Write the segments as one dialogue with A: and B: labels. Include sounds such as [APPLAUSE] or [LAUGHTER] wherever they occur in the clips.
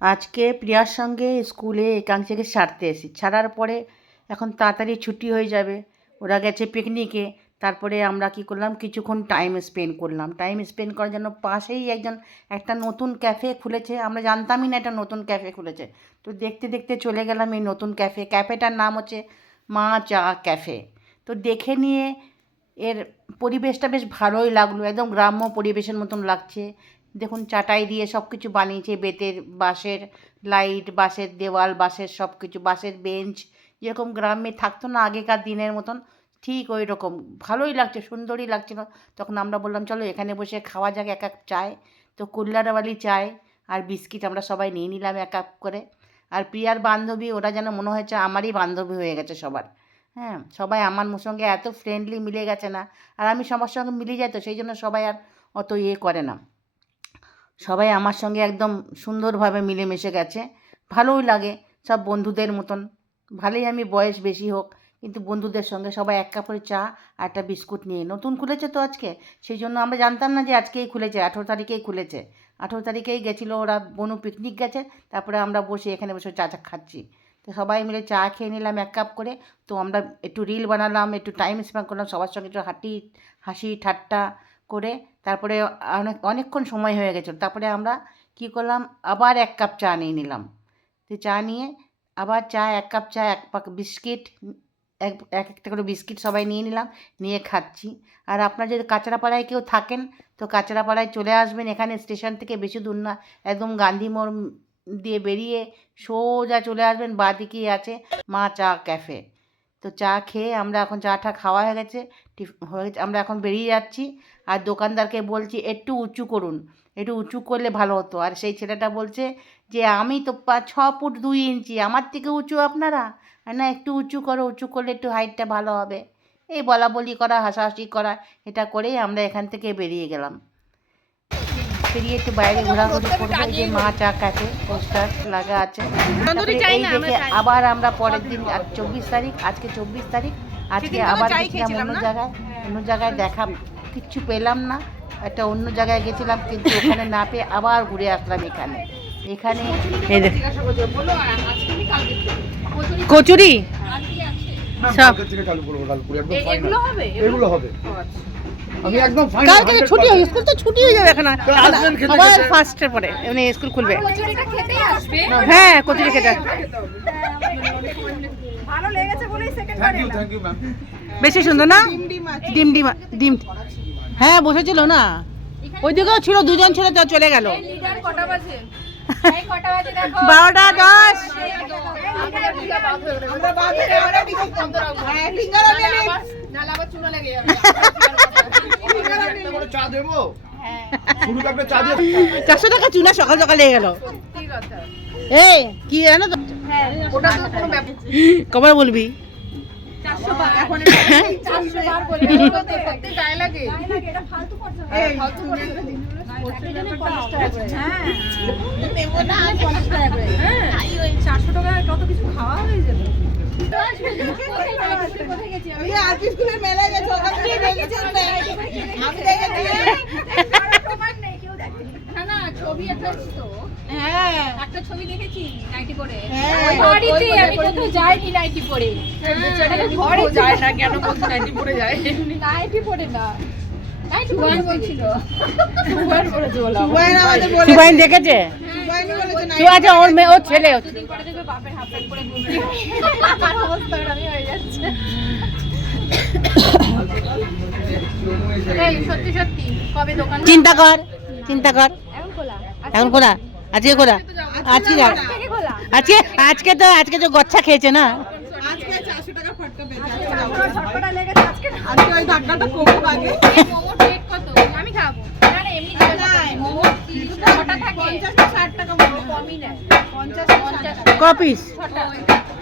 A: আজকে প্রিয়ার সঙ্গে স্কুলে একাংশকে ছাড়তে এসেছি। ছাড়ার পরে এখন তাড়াতাড়ি ছুটি হয়ে যাবে। ওরা গেছে পিকনিকে তারপরে আমরা কি করলাম? কিছুক্ষণ টাইম স্পেন্ড করলাম। টাইম স্পেন্ড করার জন্য পাশেই একজন, একটা নতুন ক্যাফে খুলেছে। আমরা জানতামই না একটা নতুন ক্যাফে খুলেছে। তো দেখতে দেখতে চলে গেলাম এই নতুন ক্যাফে ক্যাফেটার নাম হচ্ছে মা চা ক্যাফে তো দেখে নিয়ে এর পরিবেশটা বেশ ভালোই লাগল। একদম গ্রাম্য পরিবেশের মতন লাগছে। দেখুন, চাটাই দিয়ে সব কিছু বানিয়েছে, বেতের বাঁশের লাইট, বাঁশের দেওয়াল, বাঁশের সব কিছু বাঁশের বেঞ্চ, যেরকম গ্রামে থাকতো না আগেকার দিনের মতন, ঠিক ওই রকম ভালোই লাগছে, সুন্দরই লাগছিল। তখন আমরা বললাম, চলো এখানে বসে খাওয়া যাক, এক এক চায়। তো কুল্লারওয়ালি চায় আর বিস্কিট আমরা সবাই নিয়ে নিলাম এক এক করে। আর প্রিয়ার বান্ধবী, ওরা যেন মনে হয়েছে আমারই বান্ধবী হয়ে গেছে সবার। হ্যাঁ সবাই আমার সঙ্গে এত ফ্রেন্ডলি মিলে গেছে না। আর আমি সবার সঙ্গে মিলে যাই তো, সেই জন্য সবাই আর অত ইয়ে করে না। সবাই আমার সঙ্গে একদম সুন্দরভাবে মিলেমিশে গেছে। ভালোই লাগে সব বন্ধুদের মতন। ভালোই আমি বয়স বেশি হোক, কিন্তু বন্ধুদের সঙ্গে সবাই এক কাপড়ে চা আর একটা বিস্কুট নিয়ে। নতুন খুলেছে তো আজকে। সেই জন্য আমরা জানতাম না যে আজকেই খুলেছে, আঠেরো তারিখেই খুলেছে। আঠেরো তারিখেই গেছিল ওরা, বনু পিকনিক গেছে, তারপরে আমরা বসে এখানে বসে চা চা খাচ্ছি। তো সবাই মিলে চা খেয়ে নিলাম এক কাপ করে। তো আমরা একটু রিল বানালাম, একটু টাইম স্পেন্ড করলাম, সবার সঙ্গে একটু হাঁটি, হাসি, ঠাট্টা করে তারপরে অনেক, অনেকক্ষণ সময় হয়ে গেছিল। তারপরে আমরা কি করলাম? আবার এক কাপ চা নিয়ে নিলাম। তো চা নিয়ে আবার চা, এক কাপ চা, এক পাক বিস্কিট, এক এক একটা করে বিস্কিট সবাই নিয়ে নিলাম, নিয়ে খাচ্ছি। আর আপনার যদি কাঁচরাপাড়ায় কেউ থাকেন, তো কাঁচরাপাড়ায় চলে আসবেন। এখানে স্টেশন থেকে বেশি দূর না, একদম গান্ধী মোড় দিয়ে বেরিয়ে সোজা চলে আসবেন, বাঁদিকেই আছে মা চা ক্যাফে। তো চা খেয়ে আমরা এখন চাটা খাওয়া হয়ে গেছে হয়ে গেছে, আমরা এখন বেরিয়ে যাচ্ছি। আর দোকানদারকে বলছি, একটু উঁচু করুন, একটু উঁচু করলে ভালো হতো। আর সেই ছেলেটা বলছে যে, আমি তো পা- ছ ফুট দুই ইঞ্চি, আমার থেকে উঁচু আপনারা? না, একটু উঁচু করো, উঁচু করলে একটু হাইটটা ভালো হবে। এই বলা বলি করা, হাসাহাসি করা, এটা করেই আমরা এখান থেকে বেরিয়ে গেলাম। বেরিয়ে একটু বাইরে ঘোরাঘুরি করব এই যে মা চা কাটে পোস্টার লাগা আছে। এই দেখে আবার আমরা পরের দিন চব্বিশ তারিখ আজকে চব্বিশ তারিখ আজকে আবার গেছিলাম অন্য জায়গায় অন্য জায়গায় দেখা কিচ্ছু পেলাম না একটা অন্য জায়গায় গেছিলাম কিন্তু ওখানে না পেয়ে আবার ঘুরে আসলাম এখানে। এখানে কচুরি? সব।
B: কাল করে একদম ফাইনাল এগুলো হবে? আমি একদম ফাইনাল
A: কালকে ছুটি হয় স্কুল তো ছুটি হয়ে যাবে এখন। আবার পরে এমনি স্কুল খুলবে। হ্যাঁ কচুরি খেতে
C: ভালো লেগেছে বলেই second
B: thank you thank you ma'am
A: বেশি সুন্দর না? ডিম ডিম ডিম হ্যাঁ বসেছিল না। ওইদিকেও ছিল দুজন ছিল তো চলে গেল।
C: লিডার কটা বাজে? এই কটা বাজে
A: বারোটা দশ।
C: আমরা হ্যাঁ ফিঙ্গার নালে আবার চুনা লেগে যাবে। [LAUGHS]
B: চা দেবো? শুরু একটা চা দিয়ে
A: চারশো টাকা চুনা সকাল সকাল গেল। এই কি জানো তো?
C: ওটা তো কোনো ব্যাপার
A: কবার বলবি?
C: 400 বার। এখন 400 বার বলে করতে করতে গায়ে লাগে। এটা ফালতু খরচা এই ফালতু খরচা হ্যাঁ। নেব না 50 টাকা করে হ্যাঁ। আই ওই 400 টাকা কত কিছু খাওয়া হয়ে যেত কোথায় গেছি আমি আজ স্কুলে মেলায় গেছি। ওখান থেকে দেখেছি আমি দেখেছি তোমার নেই কেউ দেখেনি না না ছবি একটা তো হ্যাঁ ছবি দেখেছি নাইটি পরে আমি কোথাও যাইনি নাইটি পরে ঘরে যায়। না কেন নাইটি পরে যায়। নাইটি পরে না নাইটি পরে বলছিল সুবান বলেছে। বলা
A: সুবাইন দেখেছে? আচ্ছা ওর মেয়ে ওর ছেলে।
C: হয়ে
A: চিন্তা কর চিন্তা কর।
C: এখন খোলা।
A: আজকে কোনা আজকে আজকে আজকে তো আজকে তো গচ্ছা খেয়েছে না?
C: ঝটপটা লেগেছে আজকে আজকে ওই ধাক্কাটা কমুক আগে মোমো রেট কত আমি খাব না না এমনি না মোমো 30 টাকা থাকে 50 60 টাকা মোমো কমই নেয় 50 50
A: ক পিস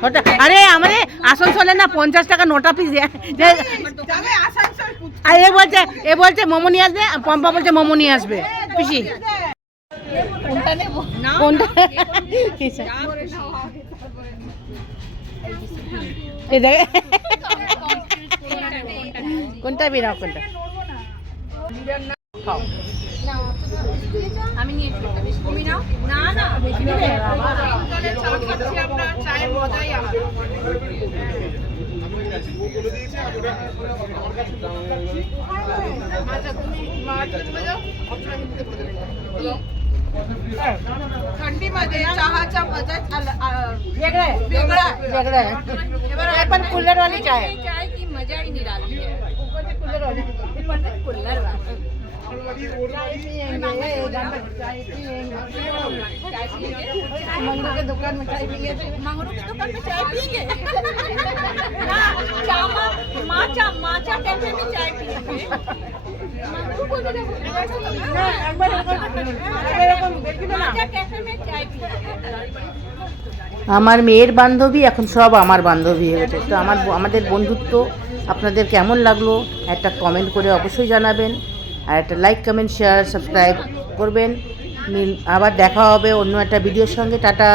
A: ওটা আরে, আমাদের আসানসোলে না পঞ্চাশ টাকা নোটা পিস আর এ বলছে এ বলছে মোমো নিয়ে আসবে পম্পা বলছে মোমো নিয়ে আসবে। পিসি।
C: কোনটা?
A: কোনটা কিসে? কোনটা? বেরাও কোনটা
C: আমি নিয়ে তুমি নাও না না বেশি নেবে খাচ্ছি আমরা চায়ের মজাই আলাদা আচ্ছা তুমি मार्केट में जाओ थंडीमध्ये चहाचा मजाच आला- आ,
A: वेगळं आहे
C: वेगळा आहे.
A: वेगळं आहे
C: एवढं
A: हे पण कूलरवाली चाय आहे.
C: चाय की मजा ही निराली है ऊपर से कूलर वाली ऊपर से कूलर वाली
A: चाय पियेंगे चाय पियेंगे
C: चाय पिएंगे
A: मंगू के दुकान में चाय पियेंगे
C: मंगरू की दुकान में चाय पिएंगे हाँ, चामा माचा माचा कैफे में चाय पिएंगे मंगरू को भी देखो,
A: একবার এরকম দেখি না
C: माचा कैफे में चाय पिएंगे
A: আমার মেয়ের বান্ধবী এখন সব আমার বান্ধবী হয়ে গেছে তো আমার আমাদের বন্ধুত্ব আপনাদের কেমন লাগলো একটা কমেন্ট করে অবশ্যই জানাবেন আর একটা লাইক কমেন্ট শেয়ার সাবস্ক্রাইব করবেন। আবার দেখা হবে অন্য একটা ভিডিওর সঙ্গে। টাটা!